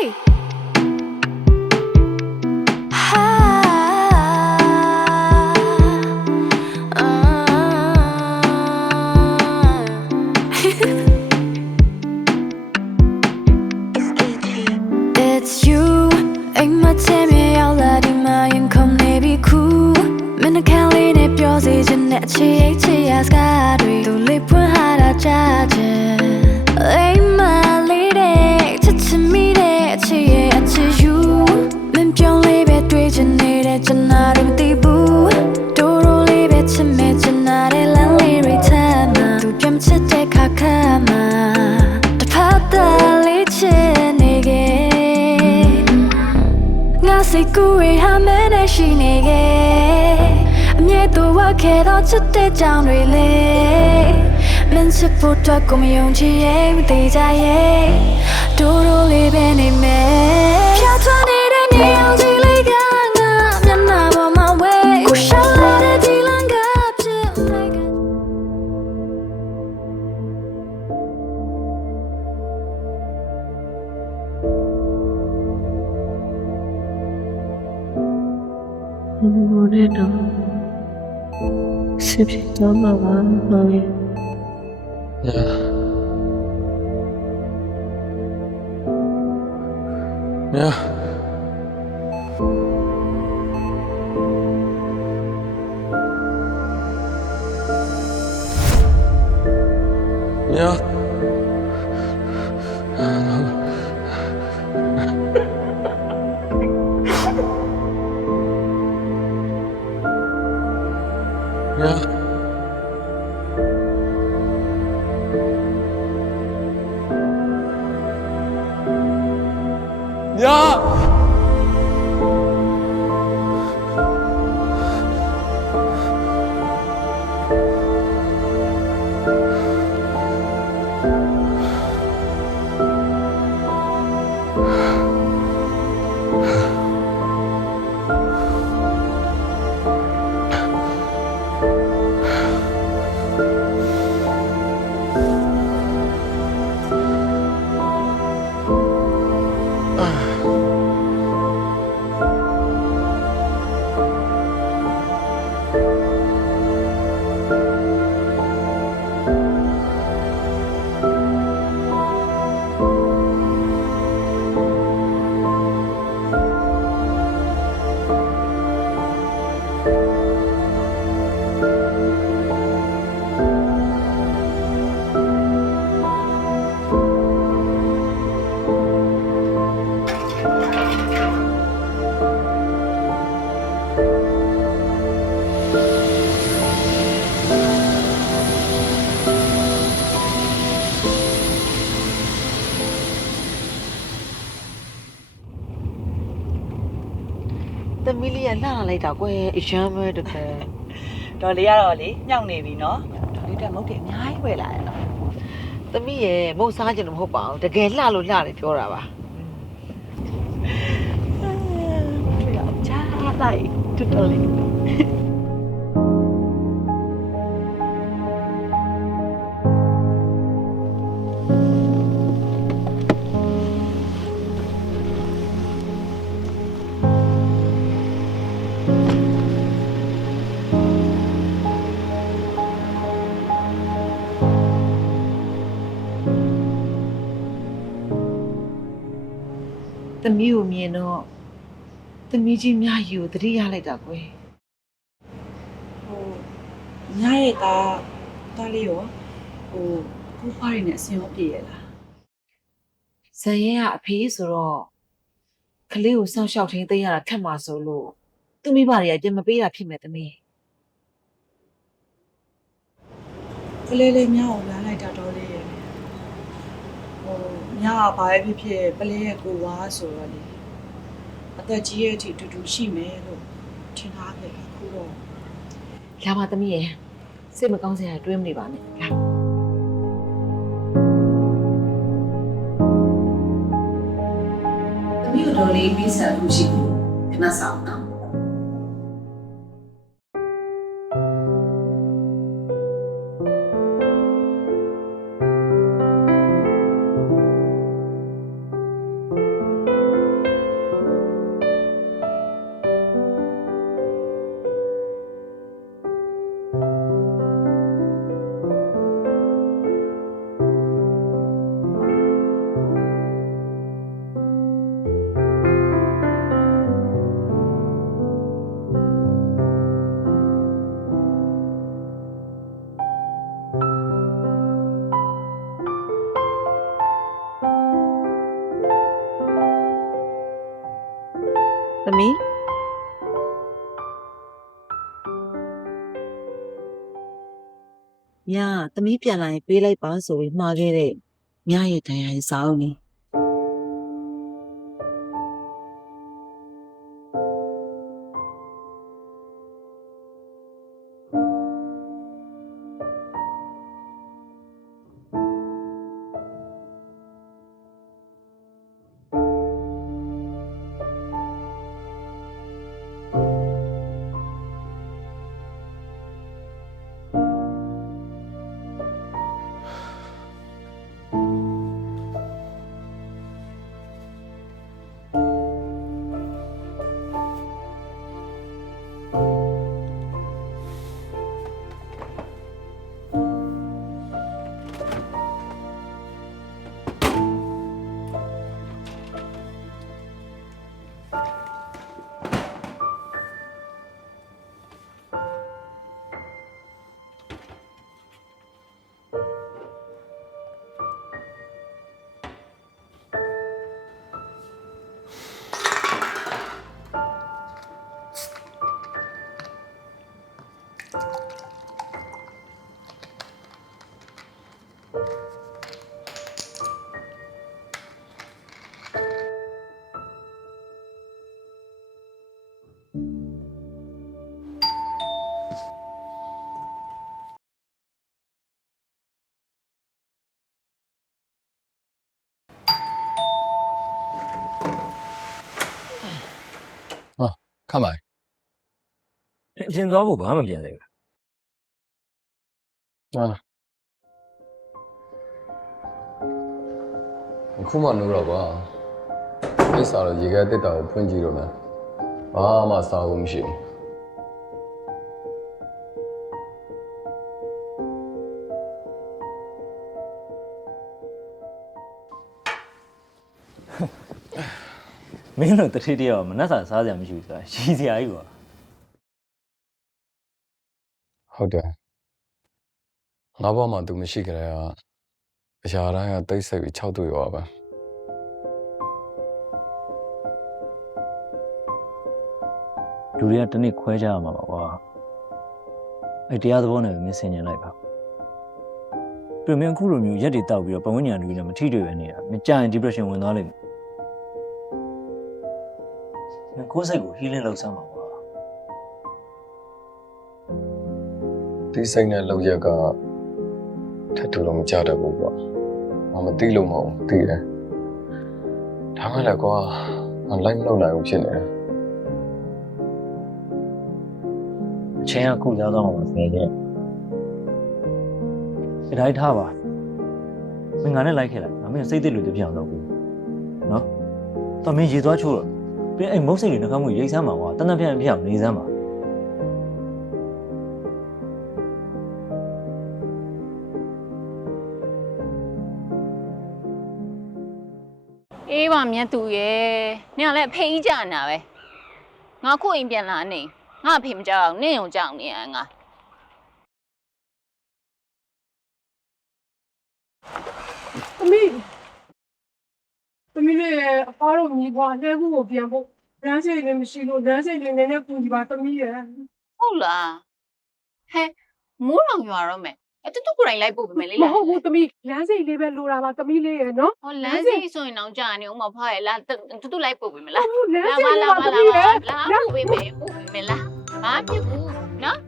Hey. ခဲ့တော့ချစ်တဲ့ကြောင်တွေလေမင်းချစ်ဖို့တော့ကိုမယုံကြည်ရဲ့မသေးကြရဲ့ဒိုးဒိုးလေးပဲနေမယ်ဖြာထွက်နေတဲ့နေအောင်ကြီးလေးကငါ Egyptian god Laban Mali. Yeah. Yeah. လေးကလှလာလိုက်တာကွယ်အရမ်းပဲတကယ်ဒေါ်လေးကတော့လေညောင်နေပြီနော်ဒေါ်လေးတက်မုတ်တယ်အများကြီးဝယ်လာတယ်နော်သမီးရဲ့မုတ်စားကြလို့မဟုတ်ပါဘူးတကယ်လှလို့လှတယ်ပြောတာပါတွေ့တော့ချားလိုက်တော်တော်လေး သမီးကိုမြင်တော့သမီးကြီးများယူသတိရလိုက်တာကွယ်ဟိုညရဲ့ကတားလေးရောဟိုကိုဖားရင်းနဲ့အစင်ရောပြည့်ရလားဇန်ရဲကအဖေးဆိုတော့ကလေးကိုစောင့်ရှောက်ထင်းသိမ်းရတာခက်မှာဆိုလို့သူမိဘတွေကပြင်မပေးတာဖြစ်မဲ့သမီးကလေးလေးမြောက်ကိုလမ်းလိုက်တာတော်လေးရဲ့ဟို ညကဘာပဲဖြစ်ဖြစ်ပလဲရဲ့ကိုဝါဆိုတော့လေအသက်ကြီးရဲ့အထိတူတူရှိမယ်လို့ထင်ထားခဲ့တာခုတော့လာပါသမီးရဲ့စိတ်မကောင်းစရာတွေးမနေပါနဲ့လာသမီးတို့လေးပြီးဆက်လို့ရှိဘူးခဏဆောင်နော် သမီးညာသမီးပြန်လာရင်ပေးလိုက်ပါဆိုပြီးမှားခဲ့တဲ့မြရဲ့တန်ရာရေးစာအုပ်နေ ခတ်ပါအရှင်သွားဖို့ဘာမှမပြန်သေးဘူးဟာအခုမှနိုးတော့ကွာအဲ့စားတော့ရေခဲတက်တာကိုဖွင့်ကြည့်တော့မယ်ဘာမှစားဖို့မရှိဘူး မင်းတို့တတိတယောက်မနှက်စာစားကြမရှိဘူးဆိုတာရှိစရာကြီးကွာဟုတ်တယ်ငါဘောမှာ तू မရှိကြတဲ့ကအရာတိုင်းကတိတ်ဆိတ်ပြီး၆တွေ့ရောပါလူတွေကတစ်နေ့ခွဲကြရမှာပါကွာအဲ့တရားသဘောနဲ့ပဲမင်းဆင်ញင်လိုက်ပါပြမင်းအခုလိုမျိုးရက်တွေတောက်ပြီးတော့ပဝန်းကျင်လူတွေနဲ့မထိတွေ့ပဲနေတာမကြရင် depression ဝင်သွားလိမ့်မယ်မင်း ကိုယ်စိတ်ကို healing လုပ်စမ်းပါကွာဒီစိတ်နဲ့လောက်ရက်ကထပ်တူတော့မကြတတ်ဘူးကွာငါမသိလို့မဟုတ်ဘူးသိတယ်ဒါမှလည်းကွာငါလိုက်မလုပ်နိုင်ဘူးဖြစ်နေတယ်အချိန်ကခုသားသွားမှာပါဆယ်ချက်ဒီတိုင်းထားပါမင်းငါနဲ့လိုက်ခဲ့လိုက်ငါမင်းစိတ်သက်လို့တပြအောင်လုပ်ဘူးနော်တော်မင်းရေသွားချိုးတော့ ပြီးရင်အဲ့မုတ်စိတ်တွေနှခမ်းမှုရိတ်ဆမ်းပါကွာတနက်ပြန်ပြန်နေစမ်းပါအေးပါမြတ်သူရဲ့နင်ကလည်းအဖေကြီးကြာနေတာပဲငါခုအိမ်ပြန်လာနေငါအဖေမကြောက်အောင်နင့်ုံကြောက်နေရငါ သမီးသမီးလေးရဲ့ အဖားတို့မြည်ပွားလက်ခုကိုပြန်ဖို့လမ်းစိတ်လည်းမရှိလို့လမ်းစိတ်လည်းနည်းနည်းပူကြပါသမီးရဲ့ဟုတ်လားဟဲမိုးတော်ရွာတော့မယ်အတူတူကိုယ်တိုင်လိုက်ပို့ပေးမယ်လေမဟုတ်ဘူးသမီးလမ်းစိတ်လေးပဲလိုတာပါသမီးလေးရဲ့နော်ဟောလမ်းစိဆိုရင်တော့ကြာနေဦးမဖွားရလားတူတူလိုက်ပို့ပေးမလားဟုတ်လမ်းလာစိပါတ်လာလေးပါပါသမီးလာရဲ့ပါလာပို့ပေးမယ်ပို့ပေးမယ်လားဘာဖြစ်ဘူးနော်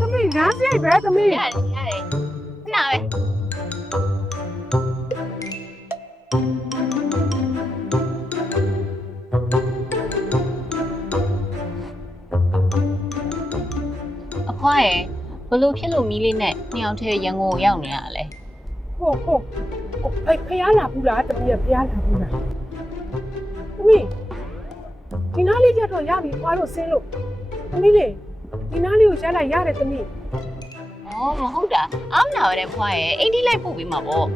သမီးလမ်းစိတ်ပဲသမီးရတယ်ရတယ်နားပဲ အဖွားရယ်ဘလို့ဖြစ်လို့မီးလေးနဲ့နှစ်ယောက်တည်းရန်ကုန်ကိုရောက်နေရတာလဲဟုတ်ဟုတ်ဖေဖျားလာဘူးလားသမီးရဲ့ဖျားလာဘူးလားသမီးဒီနားလေးကြတော့ရပြီဖွားလို့ဆင်းလို့သမီးလေးဒီနားလေးကိုရက်လိုက်ရတယ်သမီး။အော်မဟုတ်တာ။အားမနာရတဲ့ဖွားရဲ့အိမ်ထိလိုက်ပို့ပေးမှာပေါ့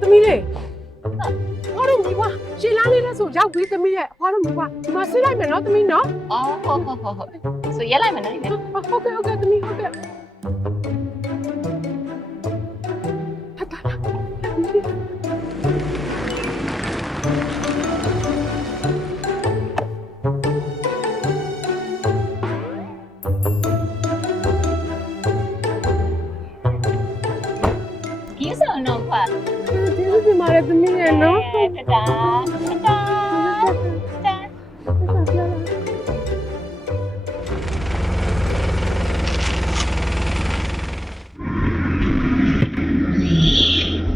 သမီးလေးဖွားလို့မြည်ပွား ရှင်းလားလေးနဲ့ဆိုရောက်ပြီသမီးရဲ့ဖွားလို့မြည်ပွားဒီမှာဆင်းလိုက်မယ်နော်သမီးနော်။အော်ဟုတ်ဟုတ်ဟုတ်ဟုတ်။ဆိုရက်လိုက်မယ်နော်ဒီလေဟုတ်ကဲ့ဟုတ်ကဲ့သမီးဟုတ်ကဲ့ ပါတယ်သမီးရဲ့နော်တတာတတာတတာ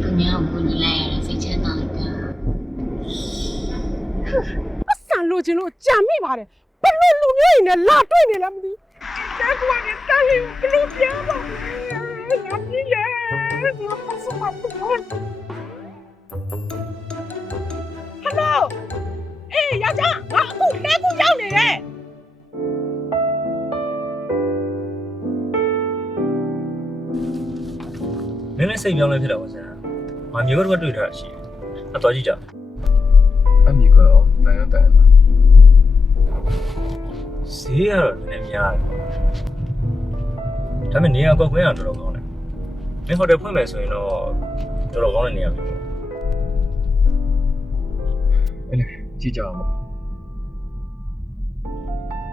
သူများကိုညီလိုက်ရတဲ့စိတ်ချမ်းသာလိုက်တာအဆန်လို့ချင်းလို့ကြာမိပါတယ်ဘယ်လိုလူမျိုးရင်လည်းလာတွေ့နေလားမသိကဲကွာနဲ့တားလေးဘယ်လိုပြပါလဲငါကြီးလေငါပတ်စမပူဟ ယ်လိုအေးယောက်ျားငါအခုလဲကူရောက်နေရဲ့နည်းနည်းစိတ်ပြောင်းလဲဖြစ်တော့ဆရာ။ငါမျိုးကတော့တွေ့ထားတာရှိတယ်။အတော်ကြည့်ကြအမိကောတန်ရတန်လား။ဈေးကတော့နည်းနည်းများတယ်။ဒါပေမဲ့နေရာကောက်ခွင့်ရတော့တော်တော်ကောင်းတယ်။မင်းဟိုတယ်ဖွင့်မယ်ဆိုရင်တော့တော်တော်ကောင်းတဲ့နေရာမျိုးပေါ့ အဲ့လေကြည့်ကြအောင်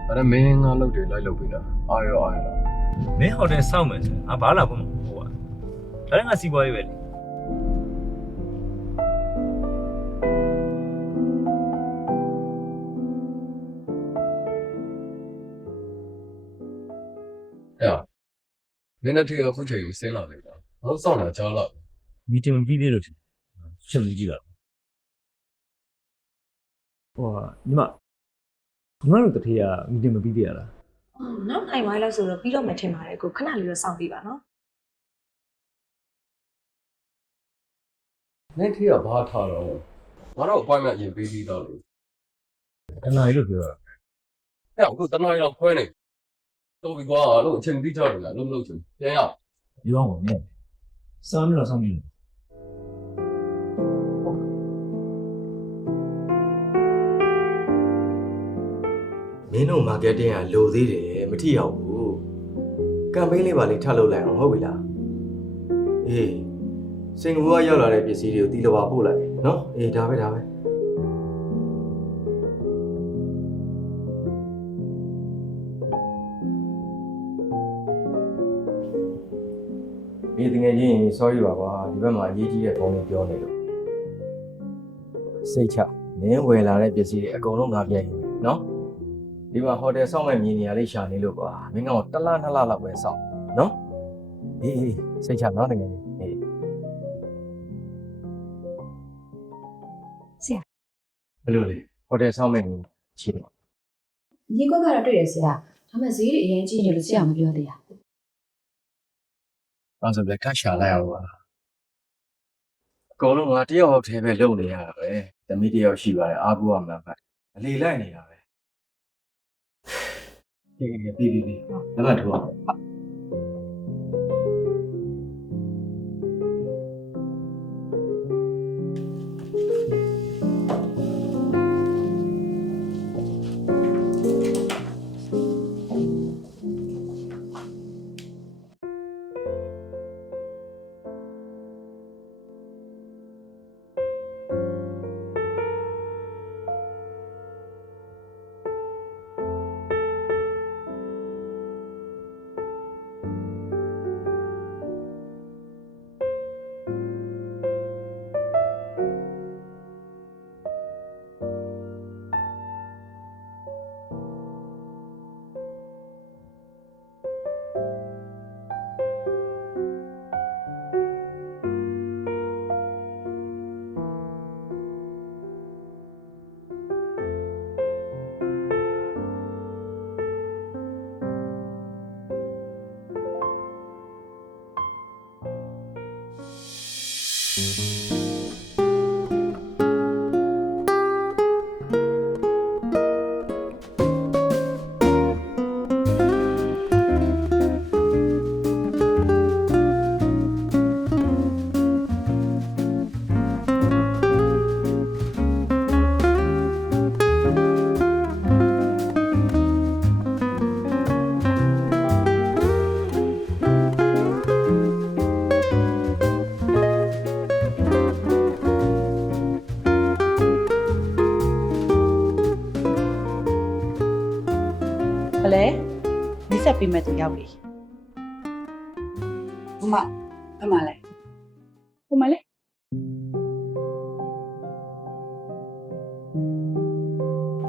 အဲ့ဒါမင်းငါလုပ်တယ်လိုက်လုပ်ပြီလားအာရောအာရော။မင်းဟိုတယ်စောင့်မယ်ဆိုရင်အဘာလာဖို့မဟုတ်ဘူးကွာ။ဒါလည်းငါစီးပွားရေးပဲလေအဲ့မင်းနဲ့ထေအခုချိန်ကိုဆင်းလာလိုက်တာဘာလို့စောင့်လာကြားလာ။မီတင်ပြီးပြီလို့ထင်။ချက်ကြည့်တာ။ ဟိုညီမငါတို့တထေးကမီတင်မပြီးသေးရလားအော်နောက်နိုင်ပိုင်းလောက်ဆိုတော့ပြီးတော့မှထင်ပါတယ်ကိုခဏလေးတော့စောင့်ပြီးပါနော်မင်းထေကဘာထားတော့ငါတော့ appointment ရင်ပေးပြီးသားလို့။တနားရီလို့ပြောတာအဲ့အခုတနားရီလောက်ခွဲနေတော့ပြီးကွာလို့အချိန်မတိကြဘူးလားလုံးမလုံးချင်ပြန်ရအောင်။ပြောအောင်မင်း။စောင်းလို့စောင်းပြီ။မ င်းတို့ marketing ကလိုသေးတယ်မထိရောက်ဘူးကမ်ပိန်းလေးပါလေးထပ်လုပ်လိုက်အောင်ဟုတ်ပြီလားအေးစင်ကာပူကရောက်လာတဲ့ပစ္စည်းတွေကိုတီလဘာပို့လိုက်နော်အေးဒါပဲဒါပဲဒီတကယ်ချင်း sorry ပါကွာဒီဘက်မှာအရေးကြီးတဲ့ပုံတွေပြောနေလို့စိတ်ချမင်းဝယ်လာတဲ့ပစ္စည်းတွေအကုန်လုံးငါပြန်ယူမယ်နော် ဒီမှာဟိုတယ်ဆောက်မဲ့မြင်နေရလေးရှာနေလို့ကွာမင်းကတော့တစ်လနှစ်လလောက်ပဲဆောက်နော်အေးအေးစိတ်ချနော်တကယ်ကြီးအေးဆရာဘယ်လိုလဲဟိုတယ်ဆောက်မဲ့မြင်ရှိတယ်ညီကွက်ကတော့တွေ့ရဆရာဒါပေမဲ့ဈေးတွေအရင်ကြီးနေလို့ဆရာမပြောသေးရအဲ့ဆိုလည်းကရှာလိုက်အောင်ပါအကုန်လုံးငါတယောက်ဟောက်သေးပဲလုပ်နေရတာပဲသမီးတယောက်ရှိပါတယ်အားကိုးရမှာပဲအလေလိုက်နေတာပဲ အေးအေးပြီးပြီးပြီးလက်မ လည်းမိဆက်ပေးမဲ့သူရောက်ပြီ။ဟုတ်မအမလေး။ဟုတ်မလေး။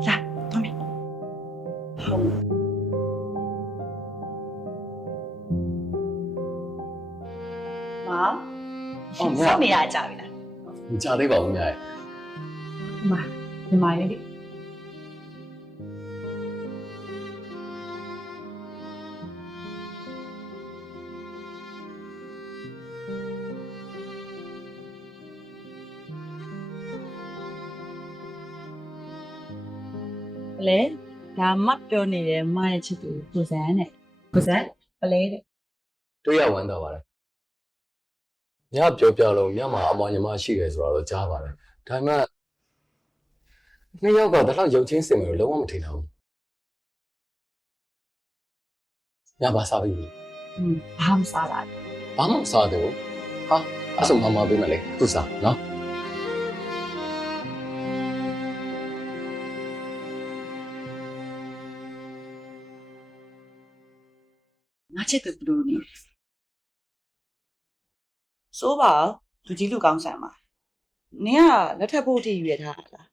လာတော်မယ်။ဟုတ်။မအော်မြတ်မရကြပြီလား။မကြသေးပါဘူးမြတ်။မမြမရဲ့ လေဒါမတ်ပြောနေတယ်မရဲ့ချစ်သူကိုစန်းနဲ့ကိုစန်းပလဲတဲ့တွေ့ရဝမ်းသာပါတယ်ညပြောပြလို့ညမှာအမညီမရှိတယ်ဆိုတော့ကြားပါတယ်ဒါပေမဲ့နှစ်ယောက်ကတလောက်ရုပ်ချင်းစင်မယ်လို့လုံးဝမထင်တော့ဘူးညပါစားပြီอืมဘာမှစားတာဘာမှမစားသေးဘူးဟာအဆုံမမပေးမယ်လေသူစားနော် ချစ်သူဘလို့နေစိုးပါလူကြီးလူကောင်းဆန်ပါနင်ကလက်ထပ်ဖို့အထိရွေထားတာလား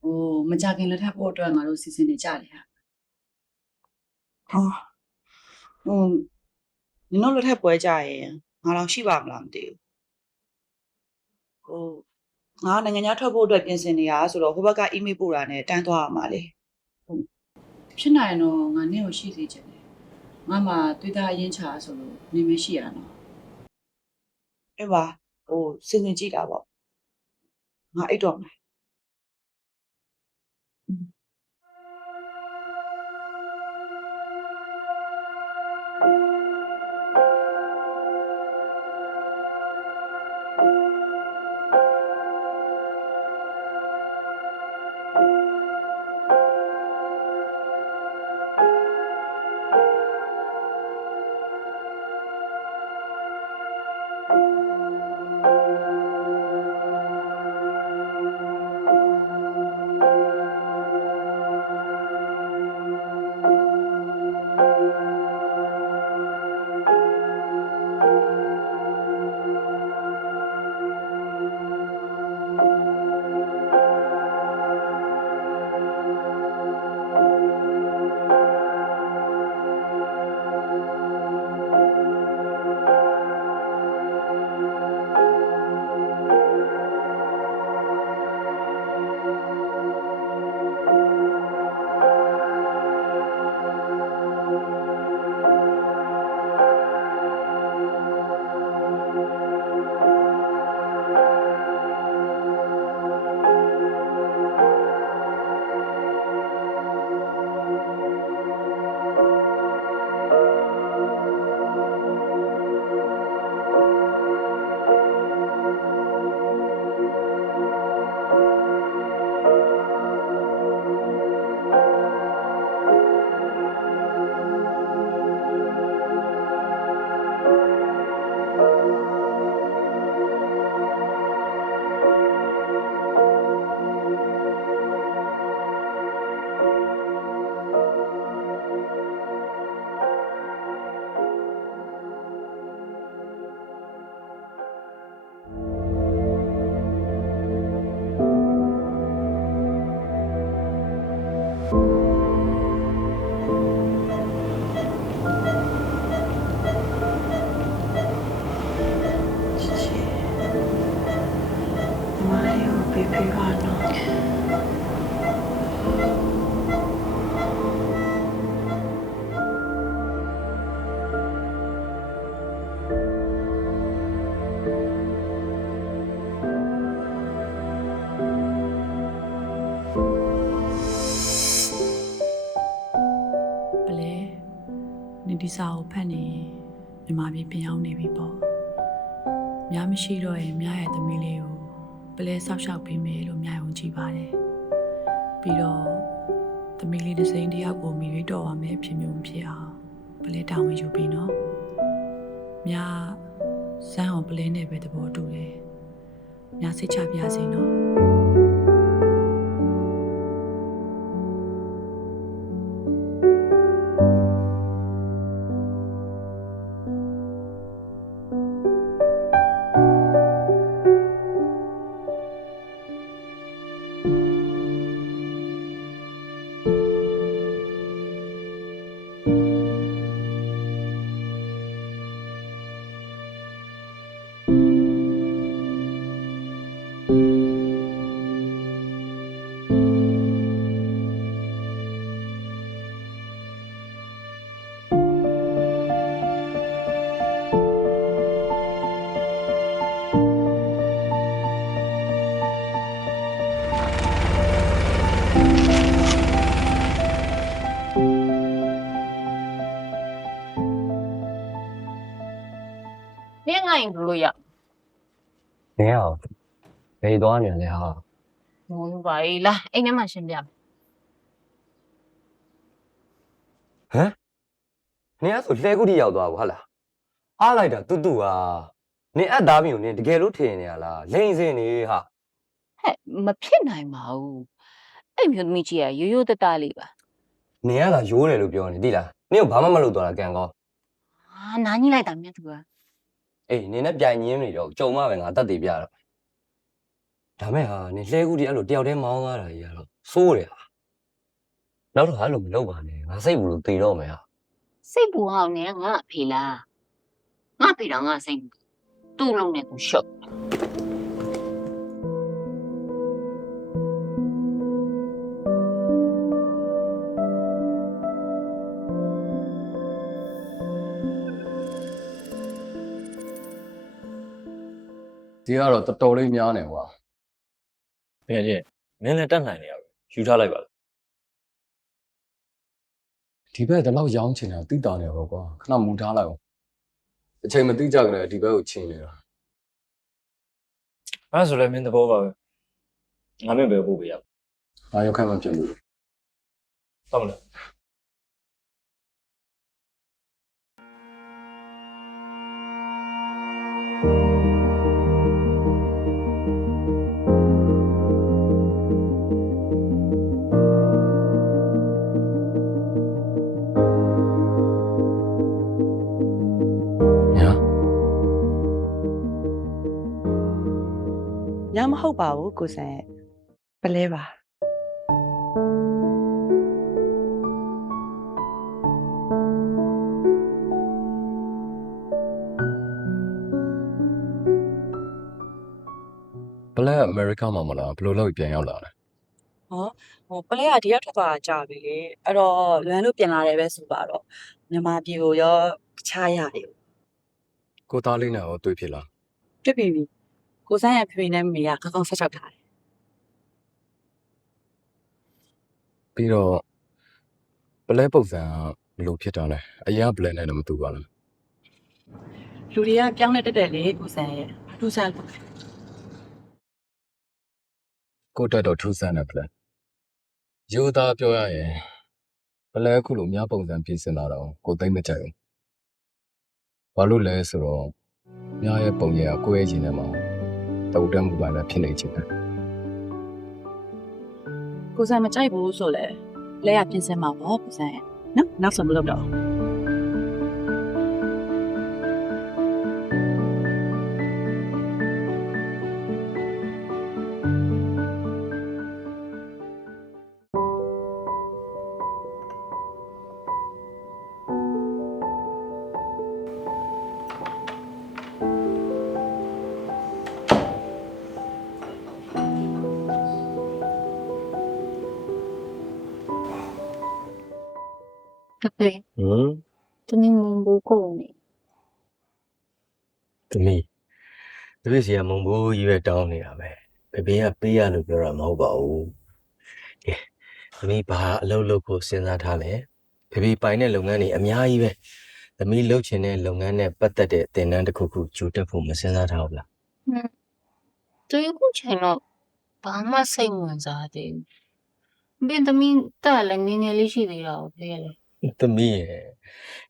ဟိုမကြခင်လက်ထပ်ဖို့အတွက်ငါတို့စီစဉ်နေကြတယ်ဟာဟောဟိုနင်တို့လက်ထပ်ပွဲကြရင်ငါတော့ရှိပါမလားမသိဘူးဟိုငါနိုင်ငံခြားထွက်ဖို့အတွက်ပြင်ဆင်နေရဆိုတော့ဟိုဘက်ကအီးမေးလ်ပို့တာနဲ့တန်းသွားရမှာလေ ဖြစ်နိုင်ရင်တော့ငါနင့်ကိုရှိစေချင်တယ်ငါမှတွေ့တာအရင်ချာဆိုလို့နေမရှိရနော်အဲ့ပါဟိုစဉ်းစဉ်ကြည့်တာပေါ့ငါအိတ်တော့မယ် နေဒီစာကိုဖတ်နေရင်မြန်မာပြည်ပြန်ရောက်နေပြီပေါ့များမရှိတော့ရင်များရဲ့သမီးလေးကိုပလဲဆောက်ရှောက်ပေးမယ်လို့မြင်အောင်ကြည့်ပါတယ်ပြီးတော့သမီးလေးတစ်စိမ်းတယောက်ကိုမိရွေးတော်ပါမယ်အဖြစ်မျိုးမဖြစ်အောင်ပလဲတောင်းဝင်ယူပြီးနော်မြစမ်းအောင်ပလဲနဲ့ပဲသဘောတူတယ်မြစိတ်ချပြစေနော် ရင်ဘယ်လိုရနင်အောင်ဘယ်သွားနေလဲဟာမဟုတ်ပါဘူးလားအိမ်ထဲမှာရှင်းပြမယ်ဟမ်နင်ကဆိုလှဲကူတီရောက်သွားဘူးဟုတ်လားအားလိုက်တာတူတူဟာနင်အပ်သားမျိုးနင်တကယ်လို့ထင်နေရလားလိန်စင်နေဟာဟဲ့မဖြစ်နိုင်ပါဘူးအဲ့မျိုးသမီးကြီးကရိုးရိုးတတလေးပါနင်ကသာရိုးတယ်လို့ပြောနေတိလားနင်ကဘာမှမလုပ်တော့တာကံကောဟာနားကြီးလိုက်တာမြတ်သူက အေးနင်နဲ့ပြိုင်ရင်းနေတော့ကြုံမပဲငါတတ်တည်ပြတော့ဒါမဲ့ဟာနင်လှဲကူတီအဲ့လိုတယောက်တည်းမောင်းသွားတာကြီးကတော့စိုးတယ်ဟာနောက်တော့အဲ့လိုမလုပ်ပါနဲ့ငါစိတ်ဘူးလို့တည်တော့မယ်ဟာစိတ်ပူအောင်နဲ့ငါအဖေလားငါအဖေတော့ငါစိတ်ပူသူ့လုံးနဲ့သူရှု ဒီကတော့တော်တော်လေးများနေကွာဘယ်ချင်းမင်းလည်းတက်နိုင်နေရပဲယူထားလိုက်ပါလားဒီဘက်တလောက်ရောင်းချင်တာတိတာနေပါကွာခဏမူထားလိုက်အောင်အချိန်မတိကြကြနဲ့ဒီဘက်ကိုချင်းနေတာအဲ့ဒါဆိုလည်းမင်းသဘောပါပဲငါမင်းပဲပို့ပေးရငါရောက်ခက်မှဖြစ်လို့တော့မလား မဟုတ်ပါဘူးကိုစံရဲ့ပလဲပါဘလက်အမေရိကမှာမလားဘယ်လိုလုပ်ပြန်ရောက်လာလဲဟောဟိုပလဲကဒီရောက်ထွက်သွားတာကြာပြီလေအဲ့တော့လွမ်းလို့ပြင်လာတယ်ပဲဆိုပါတော့မြန်မာပြည်ကိုရောတခြားရတယ်ကိုသားလေးနဲ့ရောတွေ့ဖြစ်လားပြစ်ပြီ ပြီကိုစံရဲ့ဖေဖေနဲ့မေကကောင်းကောင်းဆက်ချက်ထားတယ်ပြီးတော့ဘလက်ပုံစံကဘယ်လိုဖြစ်တာလဲအရင်ကဘလက်နဲ့လည်းမတူပါလားလူတွေကပြောင်းလဲတက်တယ်လေကိုစံရဲ့ဘာလို့စမ်းလို့ကိုတက်တော့ထူးဆန်းတယ်ဘလက်ရိုးသားပြောရရင်ဘလက်အခုလိုအများပုံစံပြင်ဆင်လာတော့ကိုသိမ့်မကြိုက်ဘူးဘာလို့လဲဆိုတော့အများရဲ့ပုံရကကိုယ့်ရဲ့ရင်ထဲမှာ တုတ်တက်မှုပါပဲဖြစ်နေချင်တယ်ကိုစံမကြိုက်ဘူးဆိုလဲလဲရပြင်ဆင်မှာပေါ့ကိုစံရဲ့နော်နောက်ဆုံးမလုပ်တော့ တဖေဟမ်တမီးမုံဘူးကိုနေသမီးတပည့်စီကမုံဘိုးကြီးပဲတောင်းနေတာပဲဖေဖေကပေးရလို့ပြောတာမဟုတ်ပါဘူးကဲသမီးဘာအလုပ်လုပ်ဖို့စဉ်းစားထားလဲဖေဖေပိုင်တဲ့လုပ်ငန်းတွေအများကြီးပဲသမီးလုပ်ချင်တဲ့လုပ်ငန်းနဲ့ပတ်သက်တဲ့သင်တန်းတစ်ခုခုကြိုတက်ဖို့မစဉ်းစားထားဘူးလားသူခုချိန်တော့ဘာမှစိတ်ဝင်စားသေးဘူးဘင်းတမီးတက်လည်းငယ်ငယ်လေးရှိ သေးတာကိုဖေးလေသမီးရဲ့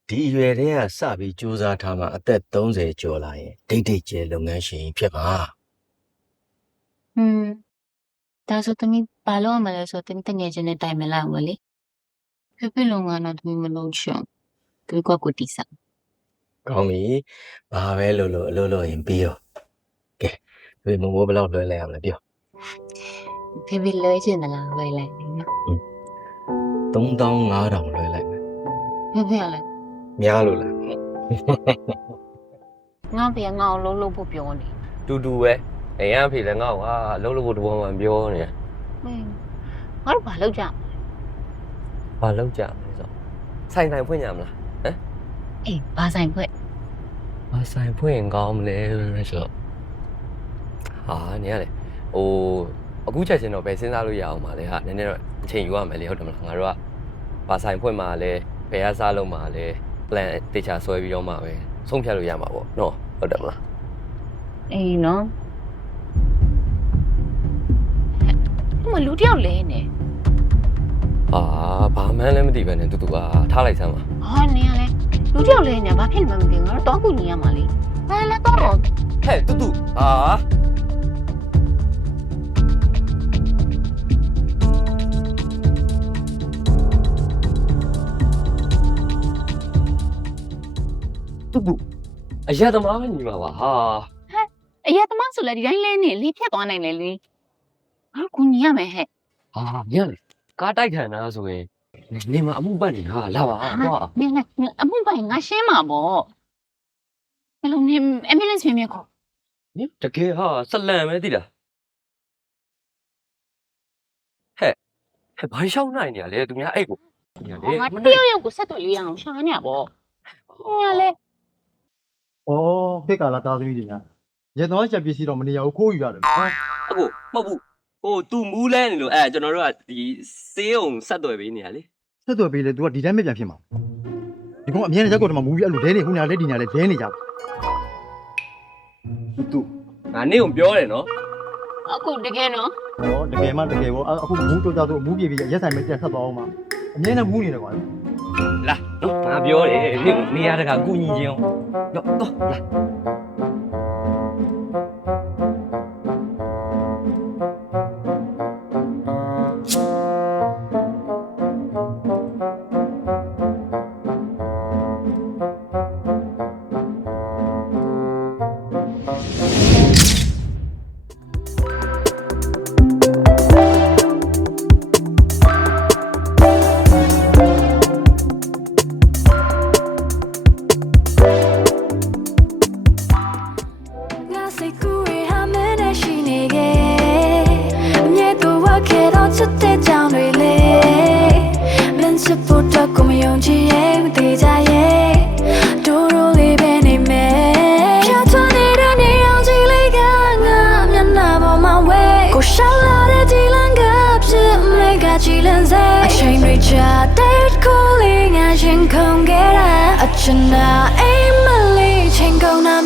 ဒီအရွယ်တည်းကစပြီးစူးစမ်းထားမှအသက်30ကျော်လာရင်ဒိတ်ဒိတ်ကျဲလုပ်ငန်းရှင်ဖြစ်ပါဟွန်းဒါဆိုတမီးဘာလို့ရမလဲဆိုတမီးတငယ်ချင်းနဲ့တိုင်မလာဘူးလေဖေဖေလုံကတော့တမီးမလုပ်ချင်သူကကိုတီးစားကောင်းပြီဘာပဲလုပ်လို့အလုပ်လုပ်ရင်ပြီးရောကဲဖေမုံဘိုးဘယ်လောက်လွှဲလိုက်အောင်လဲပြောဖေဖေလဲချင်တယ်လားဝယ်လိုက်နေနော်3500လွှဲလိုက် မယ်ဖေဖေကလည်းများလို့လားငါဖေကငါ့ကိုလုံးလုံးဖို့ပြောနေတူတူပဲအိမ်ကဖေလည်းငါ့ကိုဟာအလုပ်လုပ်ဖို့တဘောမှန်ပြောနေတယ်ဟင်းငါတို့ဘာလုပ်ကြမလဲဘာလုပ်ကြမလဲဆိုဆိုင်ဆိုင်ဖွင့်ကြမလားအေးဘာဆိုင်ဖွဲ့ဘာဆိုင်ဖွင့်ရင်ကောင်းမလဲဆိုတော့ဟာနေရလေဟိုအခုချက်ချင်းတော့ပဲစဉ်းစားလို့ရအောင်ပါလေဟာနည်းနည်းတော့အချိန်ယူရမယ်လေဟုတ်တယ်မလားငါတို့ကဘာဆိုင်ဖွင့်မှာလဲ ဘယ်ကစားလုံးမှာလဲ plan တေချာဆွဲပြီးတော့မှပဲဆုံးဖြတ်လို့ရမှာပေါ့နော်ဟုတ်တယ်မလားအေးနော်ဟဲ့ဟိုမှာလူတစ်ယောက်လဲနေအာဘာမှန်းလည်းမသိပဲနဲ့တူတူကထားလိုက်စမ်းပါဟာနေရလဲလူတစ်ယောက်လဲနေဘာဖြစ်နေမှမသိဘူးငါတော့တောက်ကူညီရမှာလေဘာလဲတော့ဟဲ့တူတူအာ တူတူအရက်သမားပဲညီမပါဟာအရက်သမားဆိုလဲဒီတိုင်းလဲနေလေးဖြတ်သွားနိုင်လေလေငါကူညီရမယ်ဟဲ့ဟာညလေကားတိုက်ခံတာဆိုရင်နေမှာအမှုပတ်နေတာလာပါကွာနင်ကအမှုပိုင်ငါရှင်းမှာပေါ့ဘယ်လိုနေ ambulance ပြင်ပြင်ခေါ်နင်တကယ်ဟာဆက်လန်ပဲသိလားဟဲ့ဟဲ့ဘာရှောင်းနိုင်နေရလဲသူများအဲ့ကိုညာလေငါတယောက်ယောက်ကိုဆက်တွေ့လေးရအောင်ရှာနေရပေါ့ဟင်ရလဲ။ ဩခေတ်ကာလသားသမီးတွေများရေတော်ချက်ပစ္စည်းတော့မနေရဘူးခိုးယူရတယ်အခုမဟုတ်ဘူးဟို तू မူးလဲနေလို့အဲကျွန်တော်တို့ကဒီစေးအောင်ဆက်သွယ်ပေးနေရလေ။ဆက်သွယ်ပေးလေ तू ကဒီတိုင်းမပြန်ဖြစ်မှာ။ဒီကောင်အမြဲတမ်းရက်ကောက်တမှာမူပြီးအဲ့လိုလဲနေခုညာလဲဒီညာလဲလဲနေကြတယ်သူငါနေကိုပြောတယ်နော်အခုတကယ်နော်။ဟောတကယ်မှတကယ်ပေါ့အခုမူးတော့ကြတော့မူးပြေပြီးရက်ဆိုင်မဲ့ပြန်ဆက်သွားအောင်ပါ။အမြဲတမ်းမူးနေတယ်ကွာ။လာ နော်ငါပြောတယ်နေကိုနေရတကအကူညီချင်းအောင်တော့တော့လာ အတွက်ကိုမယုံကြည်ရဲ့မသေးကြရဲ့ဒူဒူလေးပဲနေမယ်ဖြတ်ထွက်နေတဲ့နေအောင်ကြည့်လိုက်ကငါမျက်နှာပေါ်မှာဝဲကိုရှောက်လာတဲ့ဒီလန်ကဖြစ်မလဲကကြည်လန်စေအချိန်တွေကြာ date calling ငါရင်ခုန်ခဲ့တာအချင်နာအိမ်မလေးချိန်ကုန်တာ